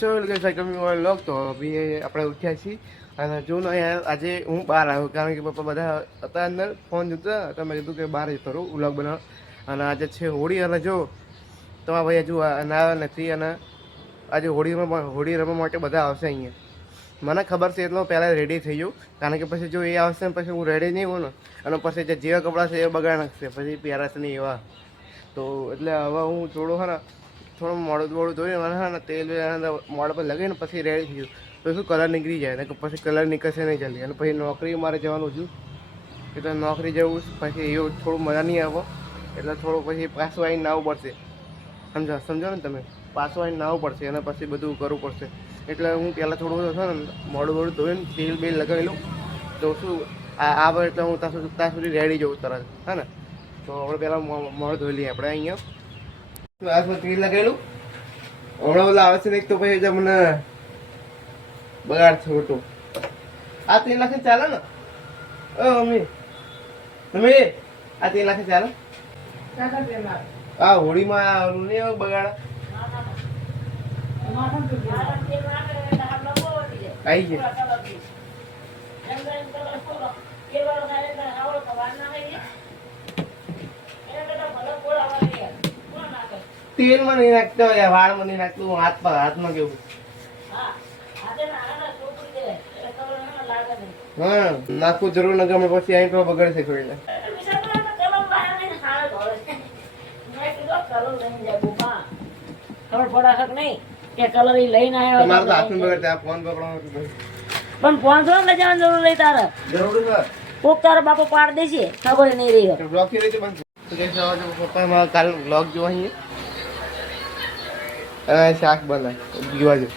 લોક તો બી આપણે ઉઠ્યા છીએ અને જો ને આજે હું બહાર આવ્યો કારણ કે પપ્પા બધા હતા અંદર ફોન જોતા તો મેં કીધું કે બહાર જતો રહું વ્લોગ બનાવ અને આજે છે હોળી અને જો તમારા ભાઈ હજુ ના નથી અને આજે હોળી રમવા માટે બધા આવશે અહીંયા મને ખબર છે એટલો પહેલાં રેડી થઈ ગયું કારણ કે પછી જો એ આવશે ને પછી હું રેડી નહીં હોઉં ને અને પછી જે જેવા કપડાં છે એ બગાડ નાખશે પછી પહેરાશે નહીં એવા તો એટલે હવે હું થોડું મોડું ધોઈને મને હા ને તેલ મોડા પર લગાવીને પછી રેડી થઈ ગયું તો શું કલર નીકળી જાય ને પછી કલર નીકળશે નહીં જલ્દી અને પછી નોકરી મારે જવાનું છું એટલે નોકરી જવું પછી એવું થોડું મજા નહીં આવે એટલે થોડું પછી પાછું આવીને નાવું પડશે સમજો ને તમે પાછું આવીને નાવું પડશે અને પછી બધું કરવું પડશે એટલે હું પહેલાં થોડું છે ને મોડું ધોઈને તેલ બેલ લગાવી લઉં તો શું આવે એટલે હું ત્યાં સુધી રેડી જવું તરત હા ને તો આપણે પહેલાં મોડું ધોઈ લઈએ આપણે અહીંયા હાથમાં તેલ લગાવેલું હમણાં બધા આવે છે ને એક તો પછી મને બગાડ છે ખોટું આ તેલ નાખે ચાલે ને મમ્મી તમે આ તેલ નાખે ચાલે આ હોળીમાં નહીં બગાડ આવી ગયા તેલમાં નહીં નાખતો વાળમાં નહીં નાખતું હાથમાં કેવું હા નાખવું જરૂર ન ગમે પછી અહીં તો બગડશે થોડી ખબર પડાશક નહીં કે કલર લઈને આવ્યો તમારે તો હાથમાં બગડશે આ ફોન પકડવાનો પણ ફોન તો લઈ જવાની જરૂર નહીં તારે જરૂર સર કોક તારો બાપો પાડ દેશે ખબર નહીં રહી બ્લોગ થી રીતે બંધ પપ્પા મારા કાલ બ્લોગ જોવા અહીંયા શાક બનાય જોવા જો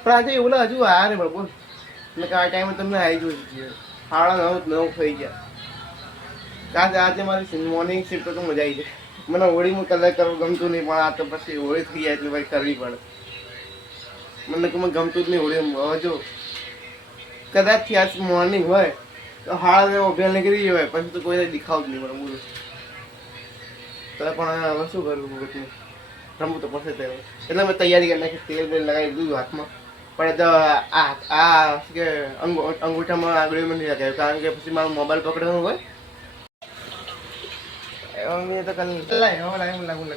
પણ આજે એવું હજુ આ ને બોલ એટલે કે આ ટાઈમે તમને આવી જોઈ 9:30 થઈ ગયા આજે મારી મોર્નિંગ શિફ્ટ તો મજા આવી જાય મને હોળીમાં કલર કરવું ગમતું નહીં પણ આ તો પછી હોળી થઈ જાય એટલે ભાઈ કરવી પડે મને ગમતું જ નહીં હોળીમાં હવે જો કદાચ આજ મોર્નિંગ હોય તો અભ્યાસ નીકળી ગયો હોય પછી તો કોઈ દેખાવ જ નહીં મળે બોલું તો પણ હવે શું કરવું બધું રમવું તો પડશે તે એટલે મેં તૈયારી કરી નાખી તેલ બેલ લગાવી દીધું હાથમાં પણ આ કે અંગૂઠામાં આંગળીમાં નહીં લગાવ્યું કારણ કે પછી મારો મોબાઈલ પકડવાનો હોય મેં તો કલ લાગુ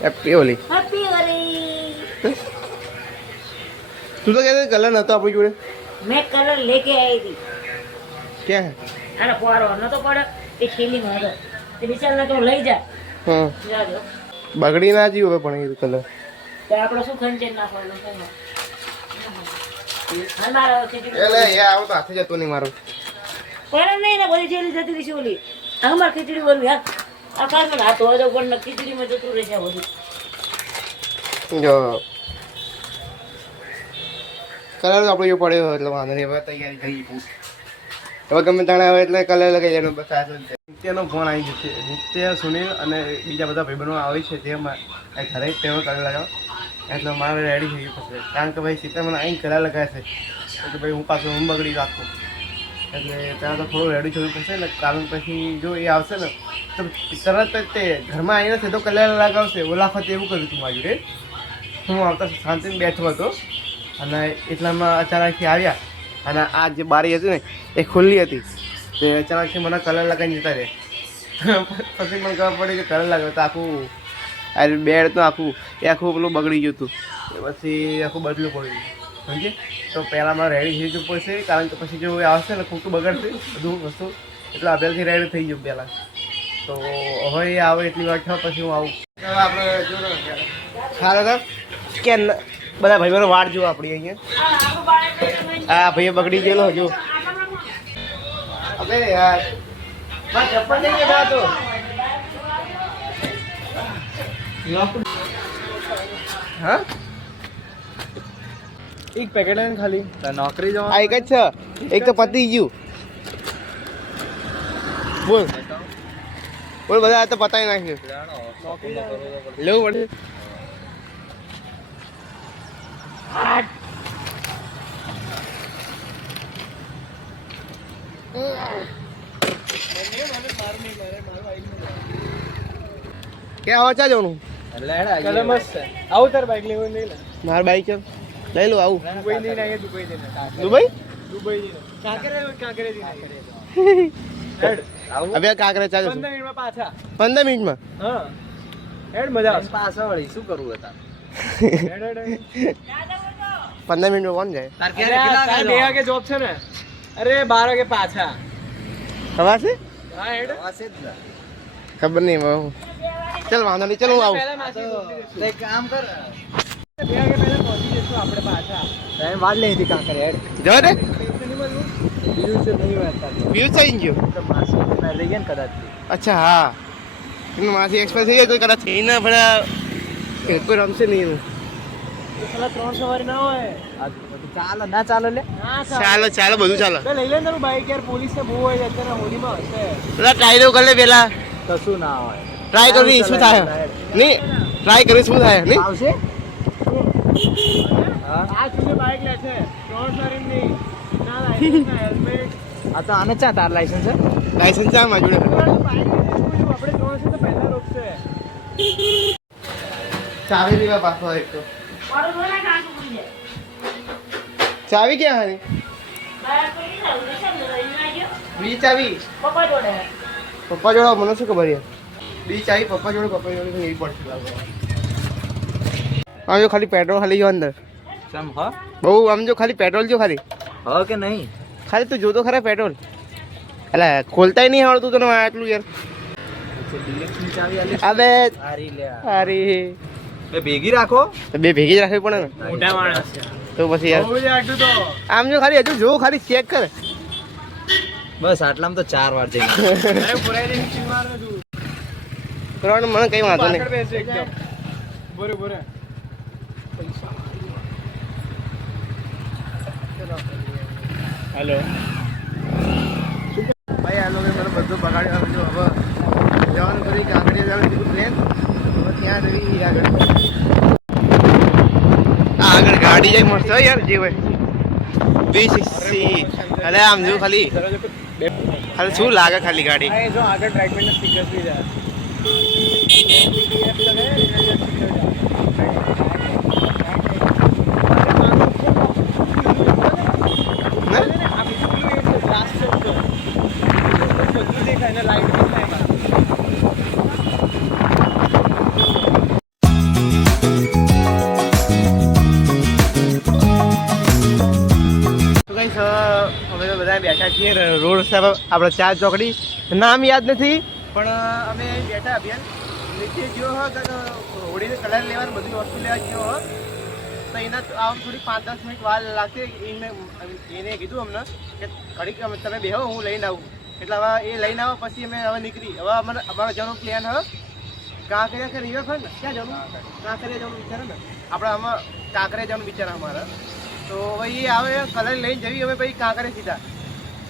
હેપી હોલી તું તો કહેતો કલર નતો આપણી જોડે મેં કલર લેકે આવી હતી ક્યાં આને પોરો નતો પડે એ થેલીમાં હતો તે બિચારાને તો લઈ જા જાજો બગડી ના જીવ હવે પણ એ કલર તો આપણે શું ખંચેર નાખવાનું છે મારો એટલે એ આવો તો હાથે જતો નહીં મારો પણ નહીં ને બધી થેલી જતી રહી છે ઓલી અમાર ખીચડી બોલવી યાર આ કારમાં હાથ હોય તો પણ ખીચડીમાં જતું રહેશે બધું જો કલર આપણે જો પડ્યો એટલે વાંધો નહીં હવે તૈયારી થઈ ગઈ હવે ગમે તાણે આવે એટલે કલર લગાવી દેવાનો બસ આ નિત્યનો ફોન આવી જશે નિત્ય સુનિલ અને બીજા બધા ભાઈબંધો આવે છે તે ઘરે તેનો કલર લગાવો એટલે મારે રેડી થઈ ગયું પછી કારણ કે ભાઈ સીતા મને અહીં કલર લગાવે છે એટલે ભાઈ હું પાછું હું બગડી રાખું એટલે ત્યાં તો થોડું રેડી થવું પડશે ને કારણ પછી જો એ આવશે ને તો તરત જ તે ઘરમાં આવીને છે તો કલર લગાવશે ઓલા વખતે એવું કર્યું હતું મારી રે હું આવતા શાંતિથી બેઠો હતો અને એટલામાં અચાનકથી આવ્યા અને આ જે બારી હતી ને એ ખુલ્લી હતી તે અચાનકથી મને કલર લગાવીને જતા રહે પછી મને ખબર પડી કે કલર લગાવ્યો તો આખું આ બેડ તો આખું પેલું બગડી ગયું હતું પછી આખું બદલું પડ્યું સમજે તો પહેલાં મારે રેડી થઈ જવું પડશે કારણ કે પછી જો આવશે ને ખોટું બગડશે બધું વસ્તુ એટલે અભ્યાસથી રેડી થઈ જવું પહેલાં તો હવે એ આવે એટલી વાર થયો પછી હું આવું આપણે જો ખરેખર કે બધા ભાઈઓનો વાડ જુઓ આપણી અહીંયા હા ભાઈ બગડી ગયેલો હજુ અબે યાર ચપ્પલ નહીં ગયા તો હા એક પેકેટ લઈને ખાલી નોકરી જવા આ એક જ છે એક તો પતી ગયું બોલ બોલ બધા આ તો પતાવી નાખ્યું લેવું પડશે ક્યાં આવા ચા જવાનું કલર મસ્ત છે. આવું તાર બાઈક લેવું નહીં લે. માર બાઈક છે લઈ લો આવું દુબઈ જઈને આવીએ, દુબઈ જઈને. દુબઈ દુબઈ જઈને. કાંકરે જઈને આવીએ. હેડ. હવે કાંકરે ચાલે 15 મિનિટમાં પાછા. 15 મિનિટમાં હા. હેડ મજા આવશે. પાછા વળી શું કરવું હતા? હેડ, હેડ, હેડ. 15 મિનિટમાં કોણ જાય તાર અરે આ તાર 2 વાગે જોબ છે ને? અરે 12 વાગે પાછા. ખબર છે હા હેડ. ખબર નહીં હવે. ચાલ વાંધો નહીં ચાલ હું આવું પહેલા માસી બોલતી હતી. એક કામ કર, 2 વાગે પહેલા પહોંચી જઈશું આપણે પાછા. ટાઈમ વાળ લે હતી કાંકરે હેડ. જવા દે પૈસા નહીં મળવું? બીજું છે નહીં વાંચતા. વ્યૂઝ થઈ ગયો તો માસી પહેલા લઈ ગયા ને કદાચ. અચ્છા હા એનું માસી એક્સપાયર થઈ જાય કોઈ કદાચ એના ભલા કોઈ રમશે નહીં એનું તો સાલા 3 સવારી ના હોય. આ બધું ચાલે ના ચાલે લે. ના ચાલો ચાલો બધું ચાલો તો લઈ લે ને તારું બાઈક યાર, પોલીસ ને બહુ હોય અત્યારે હોલીમાં હશે. પેલા ટ્રાય તો કરી લે પેલા કશું ના હોય. ટ્રાય કરવી શું થાય નહીં ટ્રાય કરવી શું થાય નહીં આવશે? હા. આ સુધી બાઈક લે છે 3 સવારી નહીં. ના લાયસન્સ ના હેલ્મેટ. આ તો આને ચા તાર લાયસન્સ છે? લાયસન્સ છે મારી જોડે બાઈક આપણે 3 છે તો પહેલા રોકશે. ચાવી લેવા પાછો એક તો મારું બોલા કાંકુ પડી જાય. ચાવી ક્યાં હારી બહાર પડી જાવ, દેખાવ ને લઈને આવજો. બીજી ચાવી પપ્પા જોડે. પપ્પા જોડે મને શું ખબર યાર બીજી ચાવી પપ્પા જોડે એવી પડશે આમ જો ખાલી પેટ્રોલ ખાલી જો અંદર સમ હ? બહુ આમ જો ખાલી પેટ્રોલ જો ખાલી હ કે નહીં? ખાલી તું જોતો ખરા પેટ્રોલ એટલે ખોલતાય નહીં આવડતું તને આટલું યાર ડિલેક્સની ચાવી આલી. અબે હારી લે. અરે બે ભેગી રાખો. તો બે ભેગી જ રાખવી પડે ને મોટા માણસ છે. તો પછી યાર બહુ જ આટલું તો. આમ જો ખાલી હજુ જો ખાલી ચેક કર બસ આટલામાં તો 4 વાર જઈ અરે પુરાઈ દે મીટિંગ મારનો તું. કરવાનું મને કઈ વાંધો પાછળ નહીં બેસે એકદમ. બોરે બોરે. હેલો. ભાઈ આ લોકો મને બધું બગાડ્યું જો હવે જવાનું કરી કે આગળ જવાનું કીધું પ્લેન હવે ત્યાં રહી આગળ આ આગળ ગાડી જાય મસ્ત હોય યાર જે હોય B60 અરે આમ જો ખાલી ખાલી શું લાગે ખાલી ગાડી આ એ જો આગળ ટ્રેકમેન્ટના સ્ટીકર્સ બી જાય. ને? આ બીજું એ છે, glass છે ઉપર. બધું દેખાય ને લાઈટ બી થાય એમાં. તો કઈ અમે તો બધા બેઠા છીએ રોડ સાહેબ આપણે ચાર ચોકડી નામ યાદ નથી પણ અમે અહીં બેઠા અભિયાન નીચે ગયો હો હોળીને કલર લેવાનું બધી વસ્તુ લેવા ગયો હો તો એના આમ થોડી 5-10 મિનિટ વાર લાગશે એને કીધું અમને કે ઘડીક તમે બેહો હું લઈને આવું એટલે હવે એ લઈને આવો પછી અમે હવે નીકળી હવે અમારો જવાનો પ્લાન હવે કાંકરિયા કે રિવરફ્રન્ટ ને ક્યાં જવાનું કાંકરિયા જવાનું વિચારે ને આપણે આમાં કાંકરિયા જવાનું વિચાર અમારા તો ભાઈ આવે કલર લઈને જવી હવે ભાઈ કાંકરે સીધા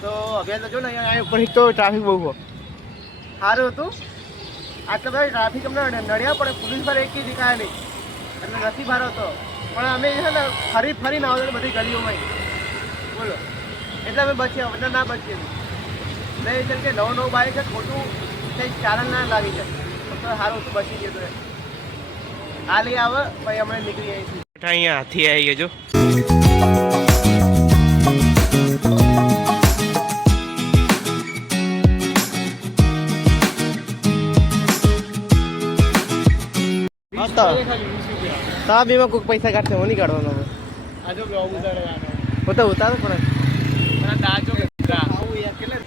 તો અભ્યાસ તો જો ને અહીંયા ઉપર તો ટ્રાફિક બહુ હોય સારું હતું આટલા બધા ટ્રાફિક અમને નડ્યા પણ પોલીસ પર એક દેખાયા નહીં એટલે નથી ભાર હતો પણ અમે છે ને ફરીને આવો બધી ગલીઓમાં બોલો એટલે અમે બચ્યા બધા ના બચીએ નહીં એટલે કે નવું બાઈક છે ખોટું કંઈ ચાલન ના લાગી જાય તો સારું હતું બચી ગયું તો આ લઈ આવે ભાઈ અમે નીકળી અહીંથી અહીંયા હાથી આવી ગયો તા બીમાં કોઈક પૈસા કાઢશે હું નહીં કાઢવાનો હવે આ જો બ્લોગ ઉતારવાનો. હું તો ઉતારો પણ અને દાજો કેટલા? આવું યાર કેટલા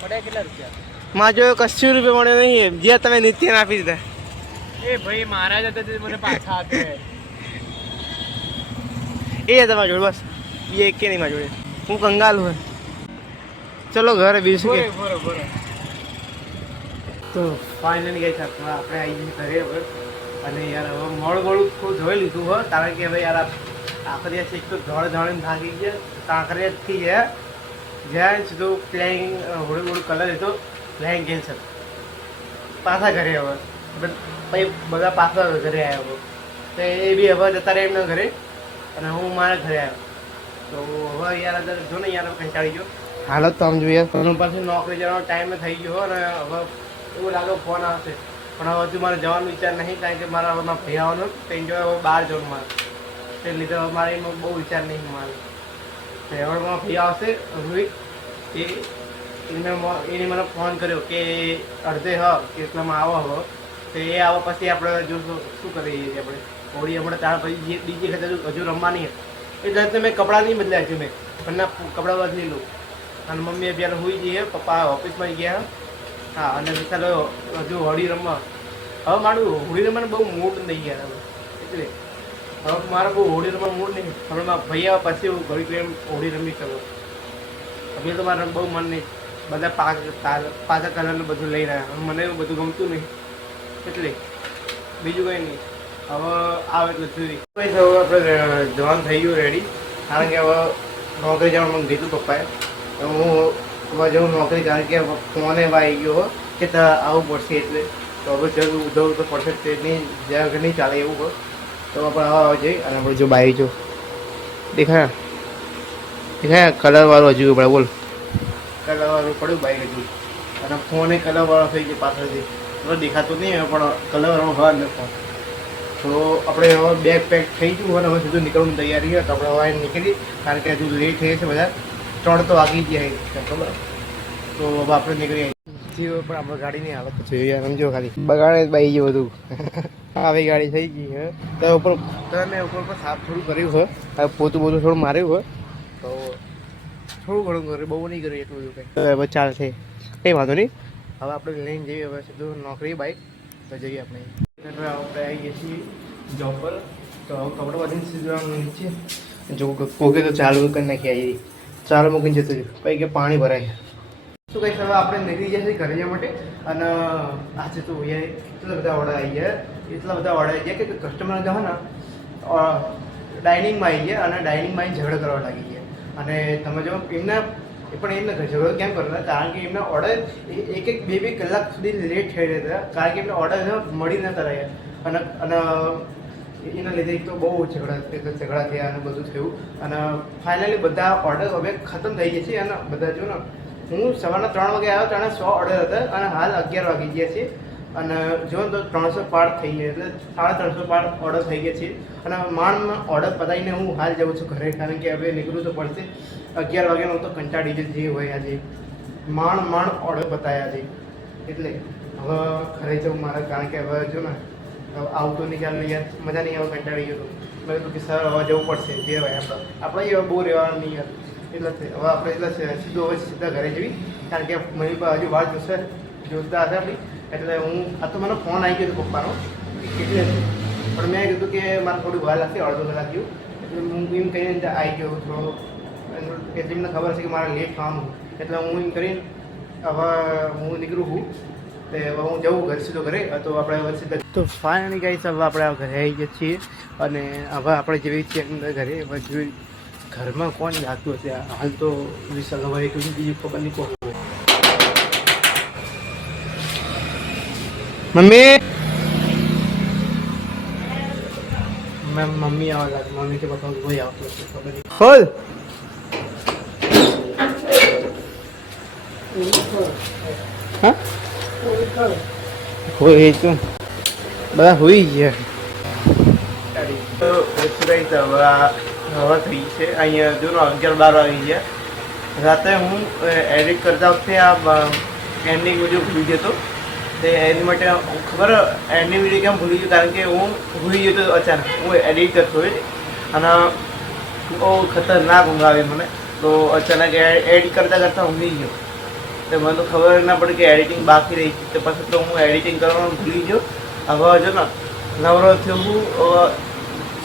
પડ્યા? કેટલા રૂપિયા? માં જો કશું રૂપિયા મળે નહીં જે તમે નિત્યને આપી દીધા એ ભાઈ મારા જ હતા તે મને પાછા આપે. એ તમારા જોડે બસ એ એક કે નહીં મારા જોડે હું કંગાલ હોય ચલો ઘરે બીજું કે બોરે બોરે. તો ફાઇનલી ગઈ સાહેબ આપણે આવી જઈએ ઘરે હવે અને યાર હવે મોડું થોડું જોઈ લીધું હોય કારણ કે હવે યાર કાંકરિયા છે એક તો ધોળે થાકી ગયા કાંકરિયાથી જ્યાં સીધું પ્લેઇંગ હોળું કલર લીધો પ્લેઇંગ કેન્સલ પાછા ઘરે હવે પછી બધા પાછા ઘરે આવ્યા હવે તો એ બી હવે જતા રહે એમના ઘરે અને હું મારા ઘરે આવ્યો તો હવે યાર અંદર જો ને યાર કંટાળી ગયો હાલત તો આમ જોઈએ પાસે નોકરી જવાનો ટાઈમ થઈ ગયો અને હવે એવું લાગે ફોન આવશે પણ હવે હજુ મારે જવાનો વિચાર નહીં, કારણ કે મારા હવે મારા ભાઈ આવવાનો તે જો હવે બહાર જવાનું મારે, તે લીધે હવે મારે એનો બહુ વિચાર નહીં મારે. હવે મારા ભાઈ આવશે રોહિત, એને મને ફોન કર્યો કે અડધે કે એટલામાં આવો હવે, તો એ આવો પછી આપણે જોશું શું કરીએ છીએ આપણે હોળી. હમણાં ત્યાર પછી બીજી વખત હજુ રમવાની એટલે તો મેં કપડાં નહીં બદલ્યા હજુ, મેં પણ કપડાં બદલી લઉં. અને મમ્મી અત્યારે હોઈ જઈએ, પપ્પા ઓફિસમાં ગયા. હા, અને ચાલો હજુ હોળી રમવા. હવે મારું હોળી રમવાનું બહુ મૂડ નહીં યાર હવે, એટલે હવે મારે બહુ હોળી રમવા મૂડ નહીં. હવે મારા ભાઈ આવે પછી હું ઘડી એમ હોળી રમી શકું. હવે તો મારે બહુ મન નહીં, બધા પાછા કલરનું બધું લઈ રહ્યા, મને એવું બધું ગમતું નહીં, એટલે બીજું કંઈ નહીં. હવે આવે એટલે જોઈએ. હવે આપણે જવાનું થઈ ગયું રેડી, કારણ કે હવે નોકરી જવાનું મને કીધું પપ્પાએ. હું હવે જવું નોકરી, કારણ કે ફોન એવા આવી ગયો કે આવવું પડશે, એટલે તો હવે જરૂર ઉધવું તો પડશે જ, નહીં જ્યાં નહીં ચાલે એવું હોય. તો આપણે હવે જઈએ અને આપણે જો બાઈક જો દેખાય કલરવાળું હજુ આપણે બોલ કલરવાળું પડ્યું બાઈક હજુ, અને ફોન એ કલરવાળો થઈ ગયો પાછળથી. હવે દેખાતું નહીં પણ કલરવાળો હોય ને ફોન. તો આપણે હવે બેગ પેક થઈ ગયું હોય ને હવે સીધું નીકળવાની તૈયારી હોય, તો આપણે હવે નીકળી, કારણ કે હજુ લેટ થઈ છે બધા, 3 તો વાગી ગયા ખબર. તો હવે આપણે નીકળી જીવો, પણ આપણે ગાડીની હાલત છે યાર, સમજો ખાલી બગાડે જ બાઈ ગયું બધું. આવી ગાડી થઈ ગઈ હે, તો ઉપર મેં ઉપર પર સાફ થોડું કર્યું છે, હવે પોતું બધું થોડું માર્યું હોય, તો થોડું ઘણું કર્યું, બહુ નહીં કર્યું એટલું બધું કંઈ. હવે ચાલશે, કંઈ વાંધો નહીં. હવે આપણે લઈને જઈએ હવે સીધું નોકરી બાઈક, તો જઈએ આપણે. આપણે આવી ગયા છીએ જોબ પર, તો કપડાં બધીને સીધું નીચે જો કોકે તો ચાલુ કરી નાખી આવી, ચાલુ મૂકીને જતું રહ્યું, પછી કે પાણી ભરાય. શું કહીશ, હવે આપણે નીકળી ગયા છીએ ઘરે જવા માટે. અને આજે તો એટલા બધા ઓર્ડર આવી ગયા, કે કસ્ટમર જો ને ડાઇનિંગમાં આવી ગયા, અને ડાઇનિંગમાં ઝઘડો કરવા લાગી ગયા. અને તમે જો એમના ઝઘડો કેમ કરતા, કારણ કે એમના ઓર્ડર 1-2 કલાક સુધી લેટ થઈ રહ્યા હતા, કારણ કે એમને ઓર્ડર મળી નતા રહ્યા. અને એના લીધે એક તો બહુ ઝઘડા થયા અને બધું થયું. અને ફાઇનલી બધા ઓર્ડર હવે ખતમ થઈ ગયા છે. અને બધા જો ને હું સવારના 3 વાગે આવ્યો, ત્યારે 100 ઓર્ડર હતા, અને હાલ 11 વાગી ગયા છે. અને જો તો 300 પાર થઈ ગયા, એટલે 350 પાર ઓર્ડર થઈ ગયા છે. અને માંડ ઓર્ડર પતાવીને હું હાલ જાઉં છું ઘરે, કારણ કે હવે નીકળવું તો પડશે. 11 વાગ્યાનો હું તો કંટાળી જે હોય આજે, માંડ ઓર્ડર પતાવ્યા છે, એટલે હવે ઘરે જવું મારે, કારણ કે હવે જો ને આવતો નહીં ચાલે યાર, મજા નહીં આવે, કંટાળી ગયો. મેં કીધું કે સર હવે જવું પડશે, જે હોય આપણે હવે બહુ રહેવાનું નહીં યાર, એટલે હવે આપણે સીધું હવે સીધા ઘરે જવી, કારણ કે મમ્મી પપ્પા હજુ વાત જોતા હતા આપણી. એટલે હું આ તો મને ફોન આવી ગયો હતો પપ્પાનો, એટલે પણ મેં કીધું કે મારે થોડી વાર લાગશે, અડધો કલાક જેવું. એટલે હું એમ કહીને આવી ગયો થોડો, એટલે એમને ખબર છે કે મારે લેટ થવાનું, એટલે હું એમ કરીને હવે હું નીકળું છું. તે હવે હું જવું ઘરે, સીધો ઘરે. તો આપણે હવે સીધા તો ફાઇનલી ગાઈસ હવે આપણે ઘરે આવી ગયા છીએ. અને હવે આપણે જેવી છીએ અંદર ઘરે, હવે જોઈ ઘરમાં કોણ જાતું હશે હાલ, તો વિશાલ હવે એટલું બીજું ખબર નહીં કોણ. મમ્મી આવવા લાગે, મમ્મી કે બતાવું કોઈ આવતું હશે, ખબર નહીં. ખોલ હા હોય તું બધા હોઈ ગયા. હવા થઈ છે અહીંયા જો 11-12 વાગી ગયા. રાતે હું એડિટ કરતા વખતે આ એન્ડિંગ વિડીયો ભૂલી ગયો હતો. તે એની માટે ખબર એન્ડિંગ વિડીયો કેમ ભૂલી ગયો, કારણ કે હું ભૂલી ગયો હતો અચાનક, હું એડિટ કરતો હોય અને બહુ ખતરનાક ઊંઘ આવે મને. તો અચાનક એડિટ કરતાં ઊંઘી ગયો. તો મને તો ખબર ના પડી કે એડિટિંગ બાકી રહી છે. તો પછી તો હું એડિટિંગ કરવાનું ભૂલી ગયો. હવે જો ને નવરો થયો હું,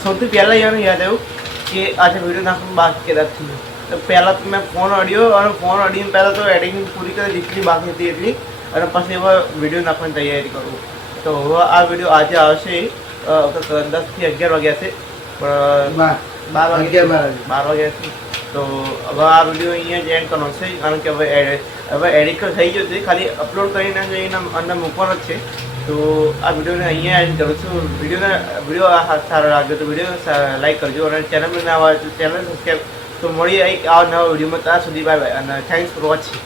સૌથી પહેલાં યાદ આવ્યું કે આજે વિડીયો નાખવાનું બાકી કદાચ થયું. તો પહેલાં તો મેં ફોન અડ્યો, અને ફોન અડીને પહેલાં તો એડિટિંગ પૂરી કરી, જેટલી બાકી હતી એટલી, અને પછી હવે વિડીયો નાખવાની તૈયારી કરું. તો હવે આ વિડીયો આજે આવશે 10 થી 11 વાગ્યા છે, પણ 12 વાગ્યા છે. તો હવે આ વિડીયો અહીંયા જ એન્ડ કરવાનો છે, કારણ કે હવે એડિટ થઈ ગયો છે, ખાલી અપલોડ કરીને એના અંદર મૂકવાનો જ છે. તો આ વિડીયોને અહીંયા એન્ડ કરું છું. વિડીયો સારો લાગ્યો તો વિડીયો લાઈક કરજો, અને ચેનલમાં ના આવે તો ચેનલ સબસ્ક્રાઈબ. તો મળીએ એક આ નવા વિડીયોમાં. ત્યાં સુધી બાય બાય, અને થેન્ક્સ ફોર વોચિંગ.